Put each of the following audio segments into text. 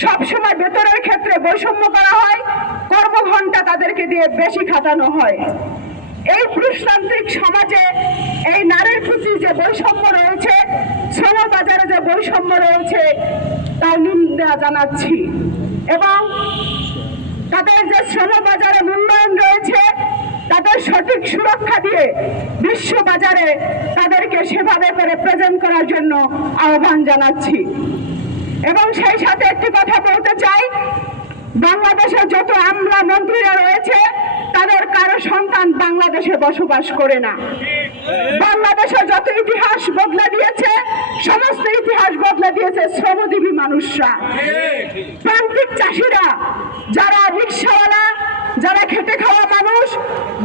সবসময় বেতনের ক্ষেত্রে বৈষম্য করা হয়, কর্মঘণ্টা তাদেরকে দিয়ে বেশি খাটানো হয়। এই পুরুষতান্ত্রিক সমাজে এই নারীর প্রতি যে বৈষম্য রয়েছে, শ্রম বাজারে যে বৈষম্য রয়েছে, তার নিন্দা জানাচ্ছি। এবং তাদের যে শ্রম বাজারে মূল্যায়ন রয়েছে, তাদের সঠিক সুরক্ষা দিয়ে বিশ্ব বাজারে তাদেরকে সেভাবে করে প্রেজেন্ট করার জন্য আহ্বান জানাচ্ছি। এবং সেই সাথে একটি কথা বলতে চাই, বাংলাদেশে যত আমলা মন্ত্রীরা রয়েছে তাদের কারো সন্তান বাংলাদেশে বসবাস করে না। বাংলাদেশে যত ইতিহাস বদলে দিয়েছে, সমস্ত ইতিহাস বদলে দিয়েছে শ্রমজীবী মানুষরা, প্রান্তিক চাষিরা, যারা রিক্সাওয়ালা, যারা খেটে খাওয়া মানুষ,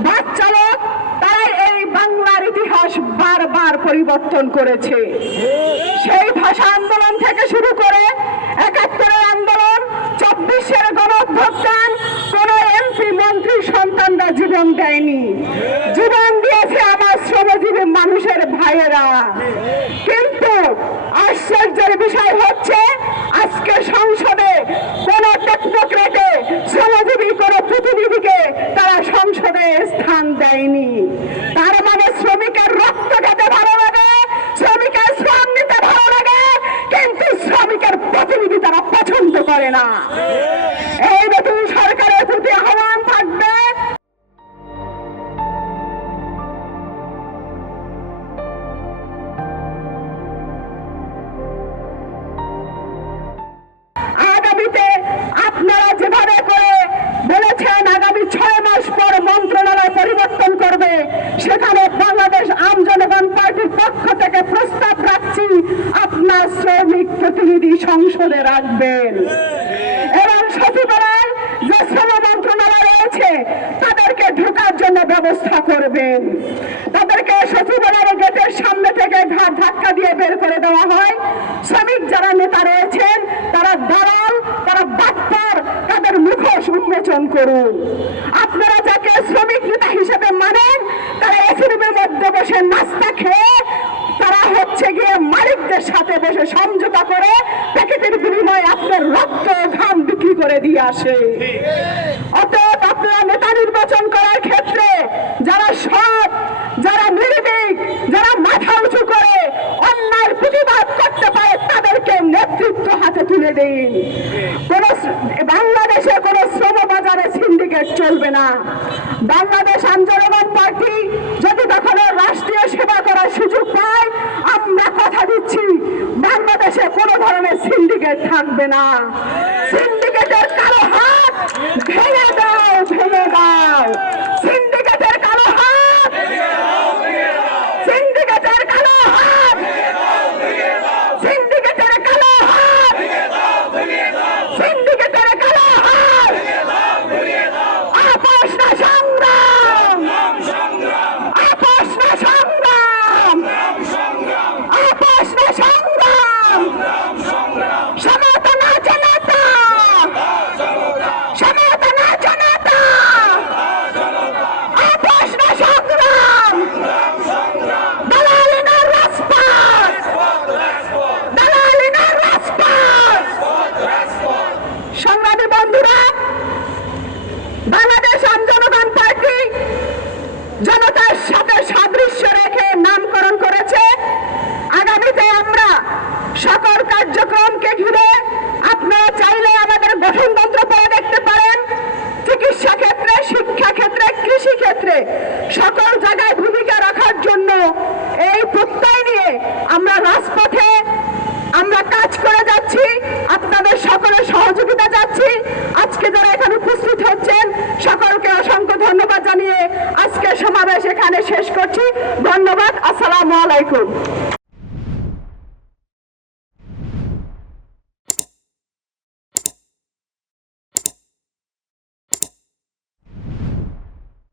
বাস চালক, তারাই এই বাংলার ইতিহাস বারবার পরিবর্তন করেছে। সেই ভাষা আন্দোলন থেকে শুরু করে ৭১-এর আন্দোলন, ২৪-এর গণঅভ্যুত্থান, কোন এমপি মন্ত্রী সন্তানরা জীবন দেয়নি, জীবন দিয়েছে আমার শ্রমজীবী মানুষের ভাইয়েরা। কিন্তু আশ্চর্যের বিষয় হচ্ছে আজকে সংসদে কোন টেকনোক্রেটে, শ্রমজীবী কোন প্রতিনিধিকে তারা সংসদে স্থান দেয়নি। তার মানে শ্রমিকের রক্ত খেতে ভালো লাগে, শ্রমিকের শ্রম নিতে ভালো লাগে, কিন্তু শ্রমিকের প্রতিনিধি তারা পছন্দ করে না। এই নতুন সরকারের প্রতি আহ্বান থাকবে, আগামীতে আপনারা যেভাবে করে বলেছেন আগামী ৬ মাস পর মন্ত্রণালয় পরিবর্তন করবে, সেখানে বাংলাদেশ আম জনগণ পার্টির পক্ষ থেকে প্রস্তাব রাখছি আপনার শ্রমিক প্রতিনিধি সংসদে রাখবেন। এবং সচিবালয় যে শ্রম মন্ত্রণালয় রয়েছে তাদেরকে ঢোকার জন্য ব্যবস্থা করবেন। তাদেরকে সচিবালয়ের গেটের সামনে থেকে ধাক্কা দিয়ে বের করে দেওয়া হয়। শ্রমিক যারা নেতা রয়েছেন তারা দালাল, তারা বাটপার, তাদের মুখোশ উন্মোচন করুন। আপনারা যাকে শ্রমিক নেতা হিসেবে মানেন, তারা এসিরুমের মধ্যে বসে নাস্তা খেয়ে তারা হচ্ছে গিয়ে মালিকদের সাথে বসে সমঝোতা করে প্যাকেটের বিনিময়ে আপনার রক্ত ঘাম বিক্রি করে দিয়ে আসে। অতএব আপনারা নেতা নির্বাচন করার ক্ষেত্রে যারা সৎ, যারা নির্ভীক, যারা মাথা উঁচু করে অন্যায়ের প্রতিবাদ করতে পারে তাদেরকে নেতৃত্ব হাতে তুলে দিন। বাংলাদেশে কোন শ্রম বাজারে সিন্ডিকেট চলবে না। বাংলাদেশ আম জনগণ পার্টি যদি কখনো রাষ্ট্রীয় সেবা করার সুযোগ পায়, আমরা কথা দিচ্ছি বাংলাদেশে কোন ধরনের সিন্ডিকেট থাকবে না। সিন্ডিকেটের কালো হাত ভেঙে দাও, ভেঙে দাও। সিন্ডিকেটের কালো হাত, সিন্ডিকেটের কালো হাত, সিন্ডিকেটের কালো হাত, সিন্ডিকেটের কালো হাত। আপোষ না সংগ্রাম, আপোষ না সংগ্রাম, আপোষ না সংগ্রাম, সমতা না জনতা, সমতা না জনতা, আপোষ না সংগ্রাম, দালালি না রাজপথ, দালালি না রাজপথ। সংগ্রামী বন্ধুরা, বাংলাদেশ আম জনগণ পার্টি জনতার সাথে সাদৃশ্য রেখে নামকরণ করেছে। আগামীতে আমরা সকল কার্যক্রমকে ঘিরে আপনারা চাইলে আমাদের গঠনতন্ত্র পড়ে দেখতে পারেন। চিকিৎসা ক্ষেত্রে, শিক্ষা ক্ষেত্রে, কৃষি ক্ষেত্রে সকল জায়গায় ভূমিকা রাখার জন্য এই প্রত্যয় নিয়ে আমরা রাজপথে আমরা কাজ করে যাচ্ছি। আপনাদের সকলের সহযোগিতা চাচ্ছি। আজকে যারা এখানে উপস্থিত হচ্ছেন সকলকে অসংখ্য ধন্যবাদ জানিয়ে আজকে সমাবেশ এখানে শেষ করছি। ধন্যবাদ। আসসালামু আলাইকুম।